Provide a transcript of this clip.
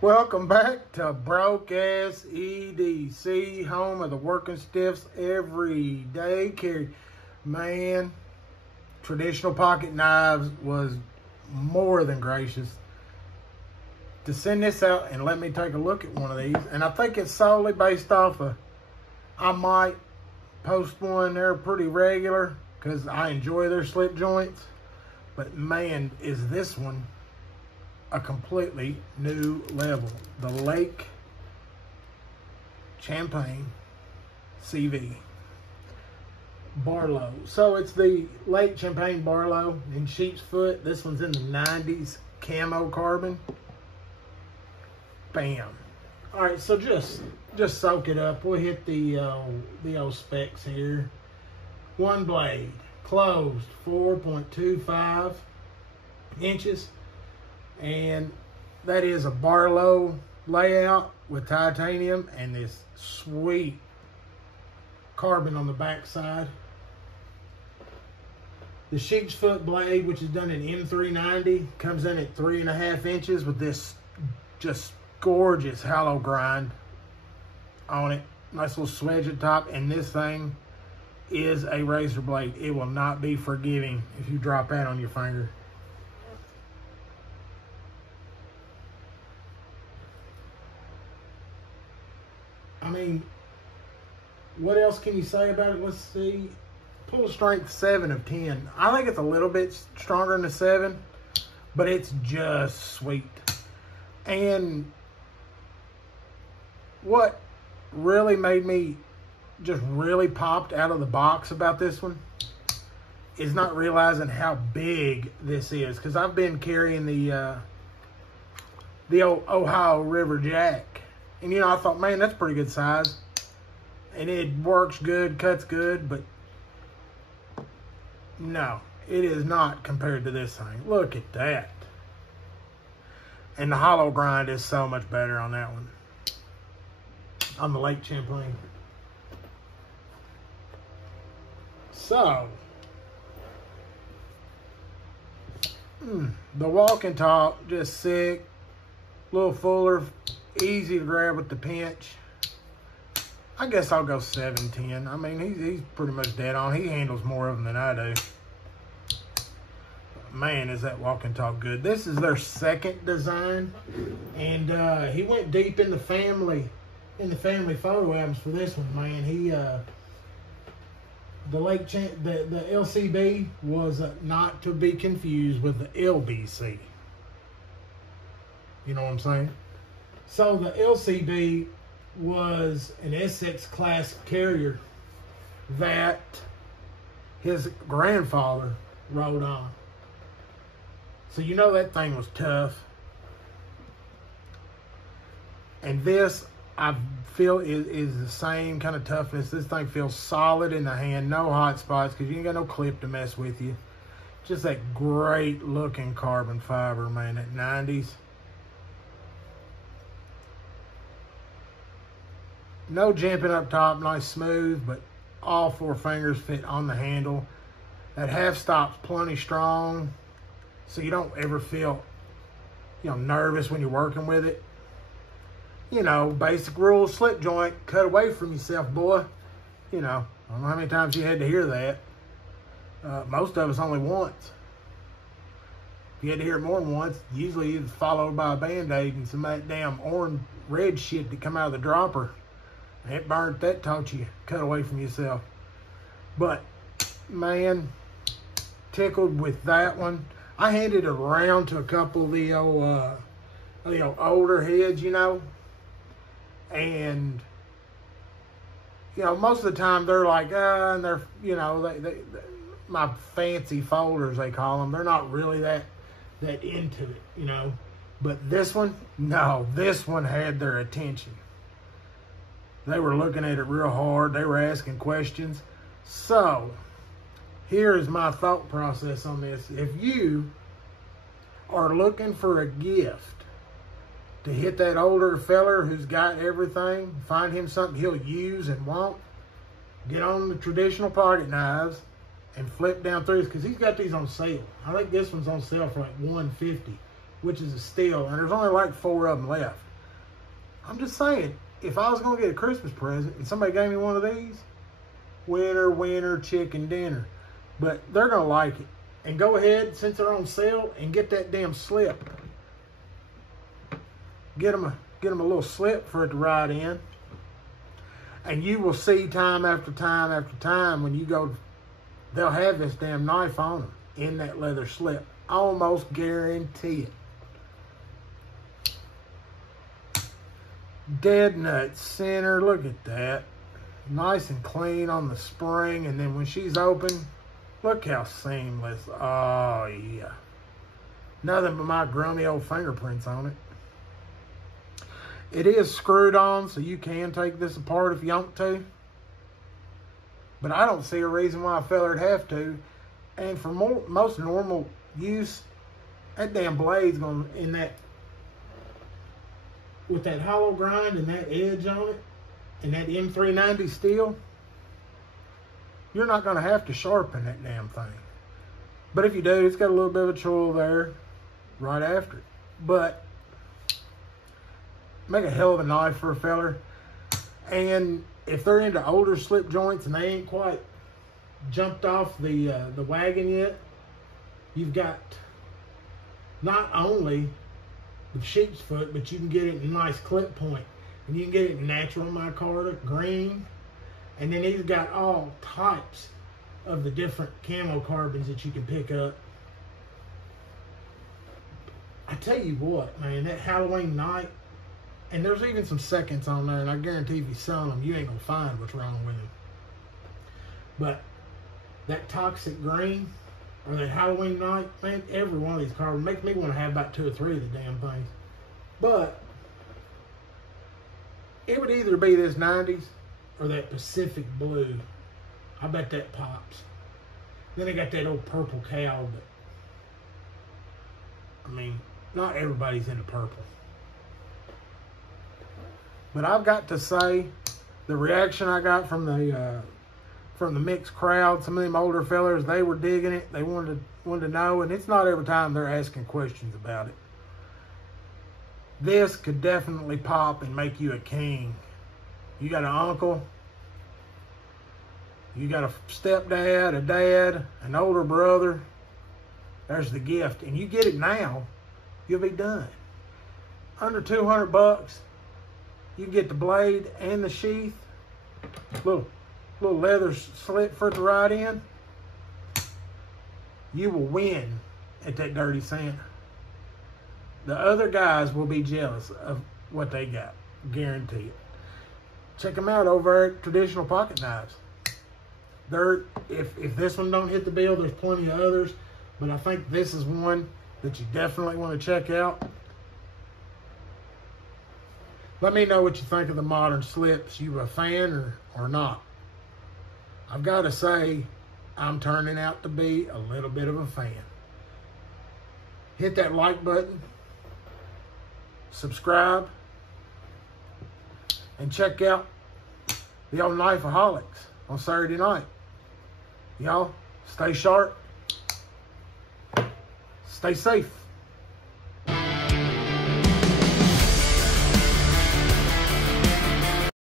Welcome back to Broke Ass EDC, home of the working stiffs everyday carry. Man, traditional pocket knives was more than gracious to send this out and let me take a look at one of these. And I think it's solely based off of, I might post one there pretty regular because I enjoy their slip joints. But man, is this one a completely new level. The Lake Champlain CV Barlow. So it's the Lake Champlain Barlow in sheep's foot. This one's in the 90s camo carbon. Bam. All right, so just soak it up. We'll hit the old specs here. One blade, closed, 4.25 inches. And that is a Barlow layout with titanium and this sweet carbon on the back side. The sheep's foot blade, which is done in M390, comes in at 3.5 inches with this just gorgeous hollow grind on it. Nice little swedge at top, and this thing is a razor blade. It will not be forgiving if you drop that on your finger. I mean, what else can you say about it? Let's see. Pull strength 7 of 10. I think it's a little bit stronger than a 7, but it's just sweet. And what really made me just really popped out of the box about this one is not realizing how big this is. Because I've been carrying the old Ohio River Jack. And, you know, I thought, man, that's pretty good size. And it works good, cuts good, but no, it is not compared to this thing. Look at that. And the hollow grind is so much better on that one. On the Lake Champlain. So, the walking top, just sick, a little fuller, easy to grab with the pinch. I guess I'll go 7-10. I mean, he's pretty much dead on. He handles more of them than I do. Man, is that walking top good. This is their second design. And he went deep in the family photo albums for this one, man. He the LCB was not to be confused with the LBC. You know what I'm saying? So the LCB was an Essex-class carrier that his grandfather rode on. So you know that thing was tough. And this, I feel, is the same kind of toughness. This thing feels solid in the hand. No hot spots because you ain't got no clip to mess with you. Just that great looking carbon fiber, man, that 90s. No jimping up top, nice smooth, but all 4 fingers fit on the handle. That half stop's plenty strong, so you don't ever feel, you know, nervous when you're working with it. You know, basic rule, slip joint, cut away from yourself, boy. You know, I don't know how many times you had to hear that. Most of us only once. If you had to hear it more than once, usually it's followed by a Band-Aid and some of that damn orange red shit that come out of the dropper. It burnt, that taught you cut away from yourself. But, man, tickled with that one. I handed it around to a couple of the old, older heads, you know. And, you know, most of the time they're like, and they're, you know, they my fancy folders, they call them. They're not really that into it, you know. But this one, no, this one had their attention. They were looking at it real hard. They were asking questions. So, here is my thought process on this. If you are looking for a gift to hit that older feller who's got everything, find him something he'll use and want, get on the traditional pocket knives and flip down through this, because he's got these on sale. I think this one's on sale for like $150, which is a steal. And there's only like 4 of them left. I'm just saying, if I was going to get a Christmas present and somebody gave me one of these, winner, chicken dinner. But they're going to like it. And go ahead, since they're on sale, and get that damn slip. Get them a little slip for it to ride in. And you will see time after time after time when you go, they'll have this damn knife on them in that leather slip. Almost guarantee it. Dead nut center. Look at that. Nice and clean on the spring. And then when she's open, look how seamless. Oh, yeah. Nothing but my grummy old fingerprints on it. It is screwed on, so you can take this apart if you want to. But I don't see a reason why a fella would have to. And for most normal use, that damn blade's going in that, with that hollow grind and that edge on it, and that M390 steel, you're not going to have to sharpen that damn thing. But if you do, it's got a little bit of a choil there right after it. But make a hell of a knife for a feller. And if they're into older slip joints and they ain't quite jumped off the wagon yet, you've got not only the sheep's foot, but you can get it in a nice clip point. And you can get it in natural micarta, green. And then he's got all types of the different camo carbons that you can pick up. I tell you what, man, that Halloween night, and there's even some seconds on there, and I guarantee if you sell them, you ain't going to find what's wrong with them. But that toxic green, or that Halloween night, man, every one of these carbons makes me want to have about 2 or 3 of the damn things. But it would either be this 90s or that Pacific blue. I bet that pops. Then they got that old purple cow, but I mean, not everybody's into purple. But I've got to say, the reaction I got from the mixed crowd, some of them older fellers, they were digging it. They wanted to know, and it's not every time they're asking questions about it. This could definitely pop and make you a king. You got an uncle, you got a stepdad, a dad, an older brother. There's the gift. And you get it now, you'll be done. Under 200 bucks, you can get the blade and the sheath. Little leather slit for it to ride in. You will win at that dirty Santa. The other guys will be jealous of what they got. Guarantee it. Check them out over at Traditional Pocket Knives. If this one don't hit the bill, there's plenty of others. But I think this is one that you definitely want to check out. Let me know what you think of the modern slips. You a fan or not? I've got to say, I'm turning out to be a little bit of a fan. Hit that like button. Subscribe. And check out the old Knifeaholics on Saturday night. Y'all, stay sharp. Stay safe.